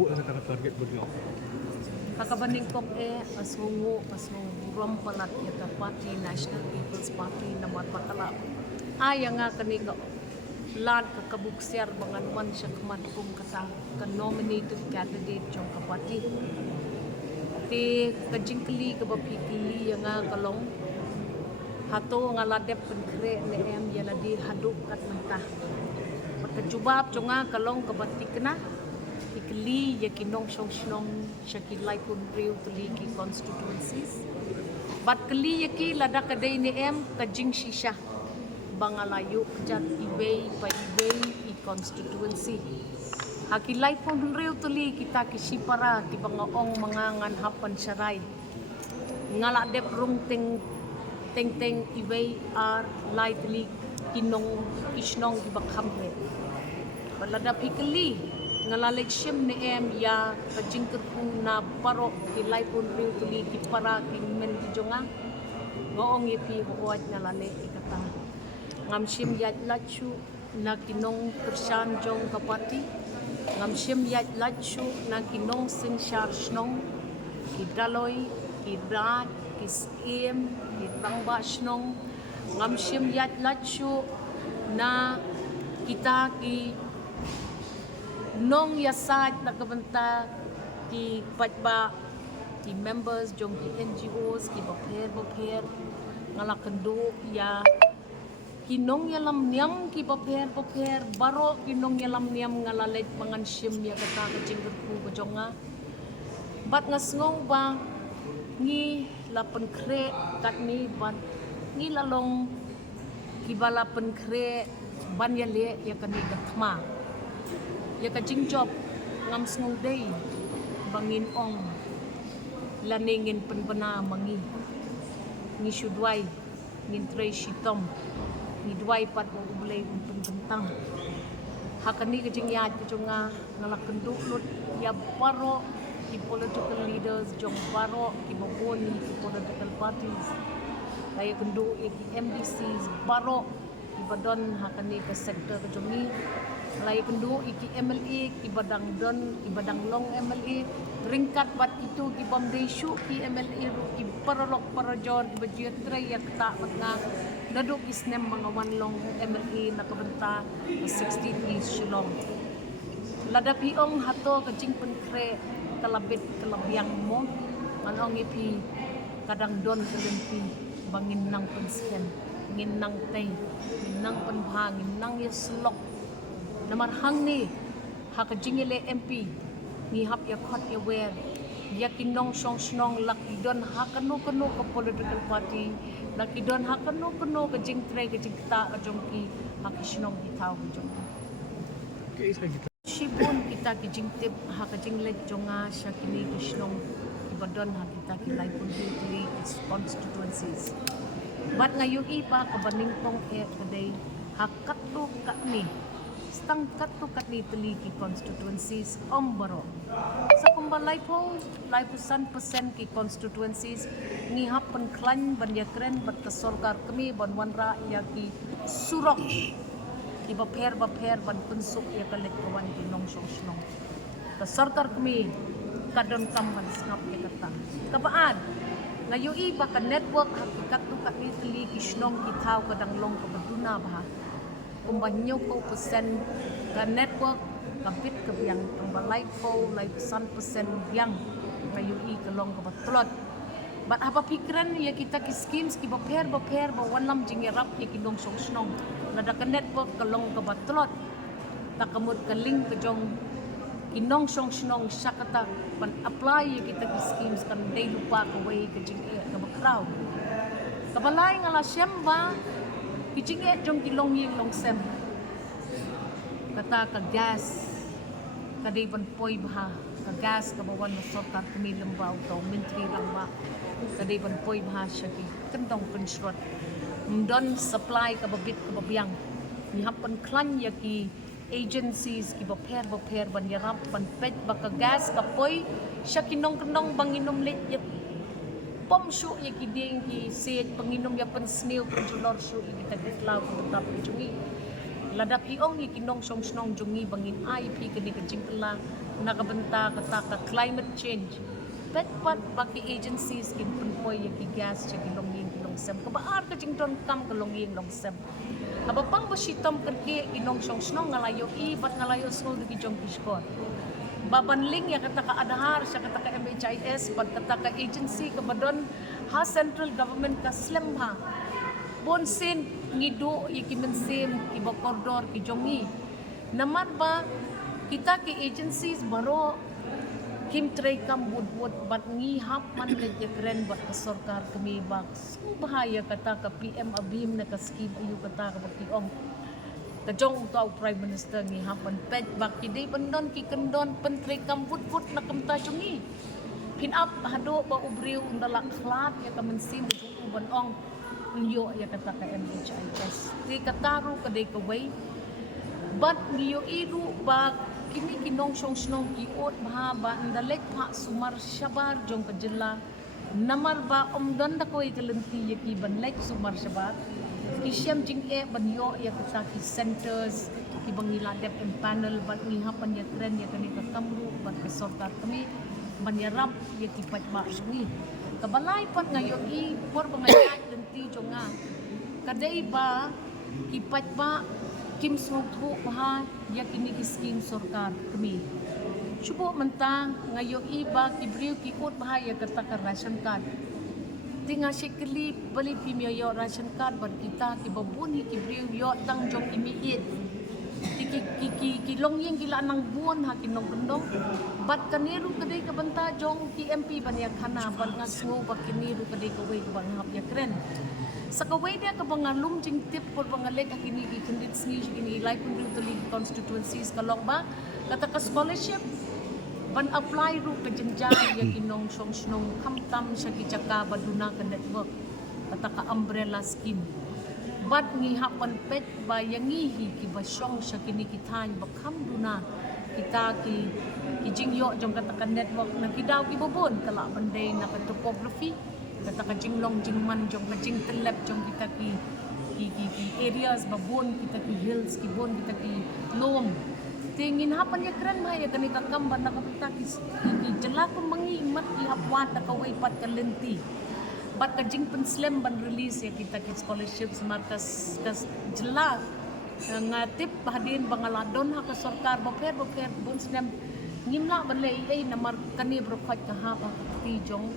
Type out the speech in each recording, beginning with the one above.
buat sekarang target beliau. Kakabaning kong asungo rom palat yata party National People's Party namat pakalap. Aya nga kaniga lan kakabuksiar bangan man siya kamadkong kata ka nominated candidate jong kapati. Ti kajingkali kabapikili nga kalong hato nga ladep penkre ne em yana di haduk kat mentah. Pagkajubab jong nga kalong kabatik na ikli ya kinong song shakilai pun riu tuli ki constituencies bat kli ya ki lada kadai ni em kajing shisha bangalayu jat iway pa iway i constituency hakilai pun riu tuli kita kisipara ti bangaong mangangan hapan syarai ngala dep rung teng iway ar lai tuli kinong isnong ibakhamhe balada pikli ngalalek sim ni em ya kajingker pun na paro kilai pun riu tuli ki para ki men ki jonga ngoong yepi buat ngalale ikata ngam sim ya lachu na kinong kersan jong kapati ngam sim ya lachu na kinong sing shar snong ki daloi ki rat ki skiem ki bangba snong ngam sim ya lachu na kita ki nong yasad na kabanta di patba di members jong di NGOs ki bapher ngalakendo ya kinong yalam niam ki bapher baro kinong yalam niam ngalalet mangan sim ya kata kajingker ku bajonga bat ngasngong ba ngi lapen kre kat ni ban ngi lalong ki balapen kre ban yale ya kani kakma ya kajing job ngam sngong day bangin ong laningin penpena mangi ngi sudwai ngin tray shitom ngi dwai pat mo ulay penbentang hakani kajing yat kajunga ngalakenduk lut ya baro ki political leaders jong baro ki mabon ki political parties kaya kendu ki MDCs baro ki badon hakani ke sektor kajungi Lai pendu iki MLA ki badang don ki badang long MLA ringkat bat itu ki bamdesu ki MLA ki parolok parajor ki bajiat tray ya ta matna naduk isnem mangawan long MLA na kabenta 16 East Shillong ladapi ong hato kajing penkre kalabit kalabyang mo manong ipi kadang don kelempi bangin nang pensien ngin nang tay ngin nang penbhang ngin nang yaslok namarhang ni hakajingile MP ni hap ya khot ya wer ya kinong snong lakidon hakano ka political party lakidon hakano ka jing tre ka jing ta ka jongki hakisnong itaw ka jongki shibun kita ki jing tip hakajing le jonga shakini kisnong ibadon hakita ki lai pun di constituencies bat ngayon iba kabaning tong kadai hakatlo ka ni tangkat tu kat ni teliki constituencies ombaro sa kumbalay po 100% ki constituencies ni happen klan banyakren bat kasorkar kami ban wanra ya ki surok ki bapher ban punsuk ya kalit kawan ki nong snong kasorkar kami kadon kamban skap ya kata kapaan ngayon iba ka network hakikat tu kat ni teliki snong ki taw kadang long kabaduna bah kumbanyo ko persen ka network kapit ke yang pembalai ko lai 100% yang ngayui kalong ka batlot bat apa pikiran ya kita ki schemes ki bapher ba wanlam jingerap ya kinong songsnong nada ka network kalong ka batlot takamot ka link ka jong kinong songsnong sakata pan apply ya kita ki schemes kan day lupa ka way ka jing ka bakraw kabalay ngala syamba kijing jong kilong ying long sem kata ka gas kadai ban poi bah ka gas ka bawan no sortar kami lembaw to menteri lamba kadai ban poi bah syaki kendong pensrot mdon supply ka babit ka babyang ni hapan klan ya ki agencies ki bapher ban yarap ban pet baka gas ka poi syaki nong kendong banginom lit ya pom syu ya ki ding ki set panginom ya pan snail controller syu kita gitlaw tetap jungi ladap iong ya kinong song snong jungi bangin IP kini kajing kala nakabenta kata climate change. Pet pat baki agencies kin punpoy ki gas cha kilonging kilongsem kabaar ka jing don kam kilonging longsem. Abapang basitom kerke inong song snong ngalayo i bat ngalayo school di jong kiskon. Babanling ya kata ka adahar sa kata ka MHIS pat kata ka agency kabadon ha central government ka slim ha. Bonsin ngido ya kimensim ki bakordor ki jongi. Naman ba kita ki agencies baro Kim tray kam wood bat ngihap man kren bat ka sarkar kami bak bahaya kata ka PM abim na ka scheme ayu kata ka bationg kajong utaw prime minister ngihapan pet bak kidai bandon ki kendon pen tray kam wood na kamta jungi pin up hado ba ubriw ndalak khlat ya ka mensim uban ong nyo ya kata ka MHIS ti kataru kadai ka way bat ngiyo iru bak kini kinong snong kiot mahaba ndalek pa sumar syabar jong kajela namar ba omdan da koy kalenti yaki banlek sumar syabar kisyam jing banyo ya kasaki centers ki bangila dep panel ban ngihapan ya tren ya kani kakamru ban kesortar kami banyarap ya ki patba sungi kabalay pat ngayo i por bangayat lenti jonga kadai ba ki patba Kim Songtho maha ya kini kisking sorkar kami. Cuba mentang ngayo iba kibriu kikut bahaya kata ka ration card. Tinga sekali beli pimio yo ration card bar kita kibabuni kibriu yo tang jong imiit. Ki longyeng gila nang buon ha kinong kendong. Bat kaniru kadai ka banta jong TMP ban ya kana ban ngasngo bat kiniru kadai ka way bang hap ya kren. Sa kaway dia ka bangalum jing tip por bangalek kini ikendit sni kini lai pun tuli constituencies kalong ba kata ka scholarship ban apply ru ka jenjang ya kinong song snong kamtam sa kijaka baduna ka network kata ka umbrella scheme bat ngihapan pet ba yangihi ki basyong sa kini kitan bakam duna kita ki jingyo jong kata ka network na kidaw ki bobon kala banday na ka topography kata ka jinglong jingman jong ka jing telep jong kita ki areas babon kita ki hills ki bon kita ki lom tingin hapan ya keren mah ya kani kakam banda kapita ki jela ko mangi mat ki hapwat ta kaway pat kalenti bat ka jing pen slam ban release ya kita ki scholarships markas kas jela ngatip bahadin bangaladon ha ka sarkar baper bon slam ngimla banlay ay namar kani brokat ka ha ti jong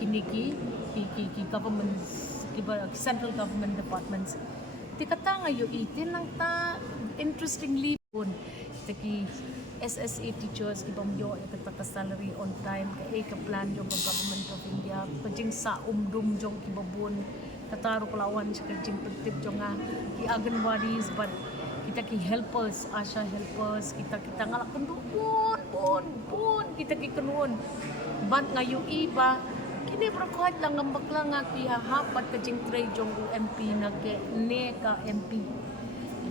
kiniki ki governments ki central government departments ti kata ngayo itin lang ta interestingly pun ki SSA teachers ki bamyo ya kata ka salary on time ka plan jong government of India pajing sa umdum jong ki babon kataro kalawan sa kajing petip jong ki anganwadis but kita ki helpers asha helpers kita ngalak kenduk pun kita ki kenuon ban ngayo iba kini berkuat lang ang baklang ki hahapat ka jing tray jong UMP na ke ne ka MP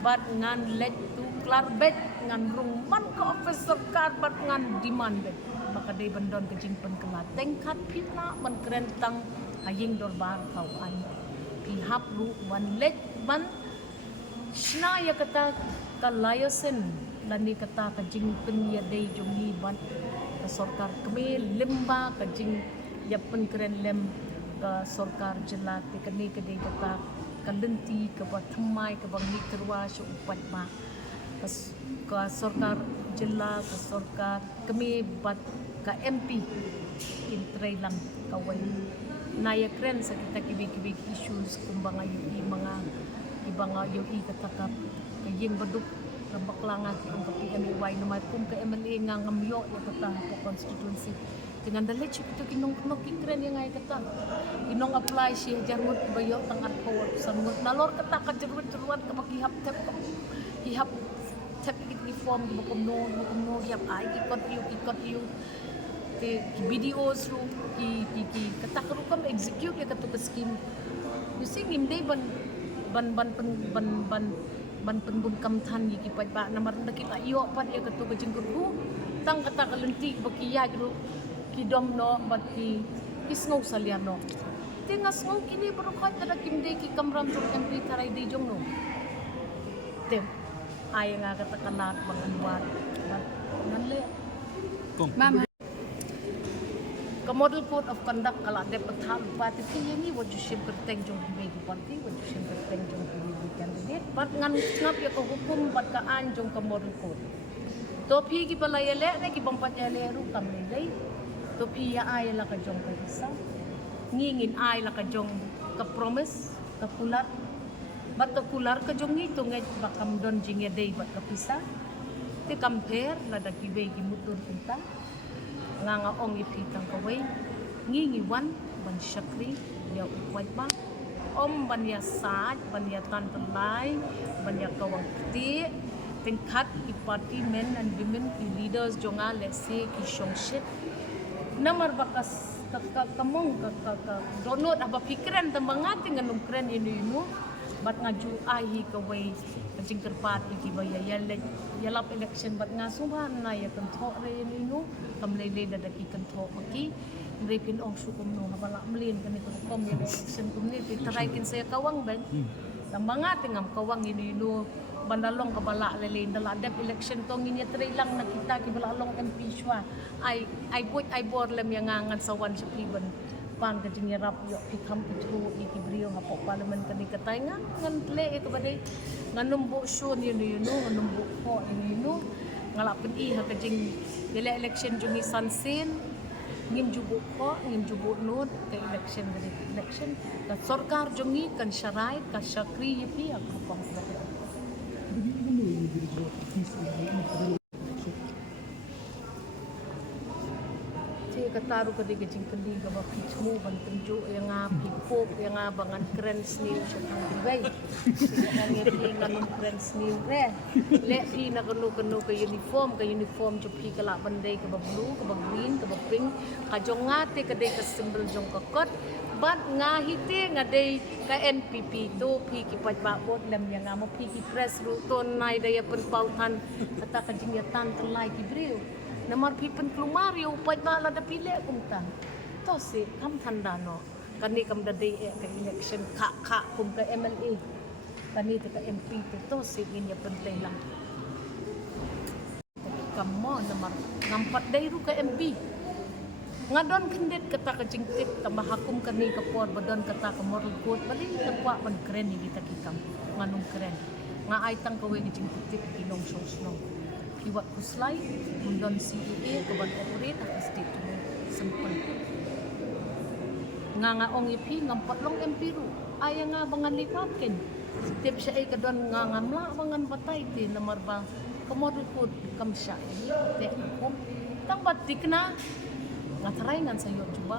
bat ngan let to klarbet ngan rungman ka officer kar bat ngan demand maka day bandon ka jing penkelat tengkat pina ban kerentang haying dorbar kawan pihap ru wan let ban sna ya kata kalayosen lani kata ka jing penya day jong liban ka sarkar kami limba ka jing yapan keren lem ka sarkar jelat kani kadai kata kalenti ka batmai ka bangi terwa so upat ma ka sarkar jela ka sarkar kami bat ka MP intray lang kaway naya kren sa kita kibig issues kumbanga yung mga ibang yung ikatakap kayeng baduk bakla nga kung ka PMUY naman kung ka MLA nga ngamyo yung kata po constituency dengan dalit siya ito kinong kikren yung nga kata kinong apply siya jarwot ibayo tang arko sangot nalor kata ka jarwot ka maghihap tap reform makumno hihap ay ikot iyo ti videos ru ki kata ka ru execute yung kato ka scheme you see himday ban penbun kamthan yi kipat ba namar nakita iyo pat ya kato ka jingku tang kata kalenti bakiya ru kidom no bat ki kisngaw salyano tingas ngong kini berukat kada kimde ki kamram jong MP taray de jong no tem ay nga kata kanat bang anwar nanle Mama. Ka model code of conduct kala de pathal party ni what you should protect jong may party what you should protect jong may candidate but ngan ngap ya ko hukum pat ka an jong ka model code to phi ki palayale ne ki bang patyale ru kam le dai to phi ya ay la ka jong ka isa ngingin ay la ka jong ka promise ka kulat bat ka kular ka jong ni to ngai bakam don jinge dai bat ka pisa te compare la da ki be ki mutur kita nga ong ipitang kaway ngingi wan ban shakri ya ukway ba ban ya saat ban ya tantalay ban ya kawang kti tingkat ipati men and women leaders jonga let's say ki shongshit namar bakas kamong donot aba pikiran tambangati nganum kren inu bat ngaju ahi kaway jingker party ki baya yalap election bat nga suban na ya kanto re inu kamlele da daki kanto maki repin ong sukum no habala mlin kani ko kom ya election community taray kin saya kawang ben tambangati ngam kawang inu bandalong kabala lele dala dep election tong inya tray lang nakita ki balalong MP shwa ay put ay bor lem yang ngangan sawan sa piban pan ka jingerap yo pikam itu ikibrio hapo parliament kani katay nga ngan tle e kabade nganumbu shun yun nganumbu ko yun ngalapin i ha ka jing dele election jungi sansin ngim jubu ko ngim jubu nod ka election gani election ka sarkar jungi kan sharai ka shakri yipi ak pang kataru ka di gajing kali ka ba pitmo ban tunjo yang pipop yang bangan keren snail sa tibay ang yung ganun keren snail re le pi na kanu ka uniform jo pi kala banday ka ba blue ka ba green ka ba pink ka jong ngate ka day ka symbol jong kakot bat nga hiti nga day ka NPP to pi ki pagbaot lam yang mo pi ki press ruton nay day panpautan kata ka jingyatan talay ki brew namar pipen klumario upay bala da pile kumta to si kam tandano kani kam da day ka election ka kum ka MLA kani ka MP to si ginya pentlay lang kamo namar ngampat day ru ka MB ngadon kendit kata ka jingtip tamahakum kani ka por badon kata ka moral code bali takwa man kren ni kita kikam nganong kren nga ay tang kawe ka jingtip inong sosno iwat kuslay mundon CEA kaban operate ang state simple nga ong ipi ngampat long MP ru ay nga bangan lipakin tip siya ay kadon nga ngamla bangan batay ti namar ba kamodul food kam siya te ko tang batik na nga taray ngan sa YouTube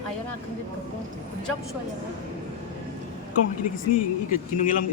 ay nga kandit ka po job so ya Kung hakili kisni ikat kinungilam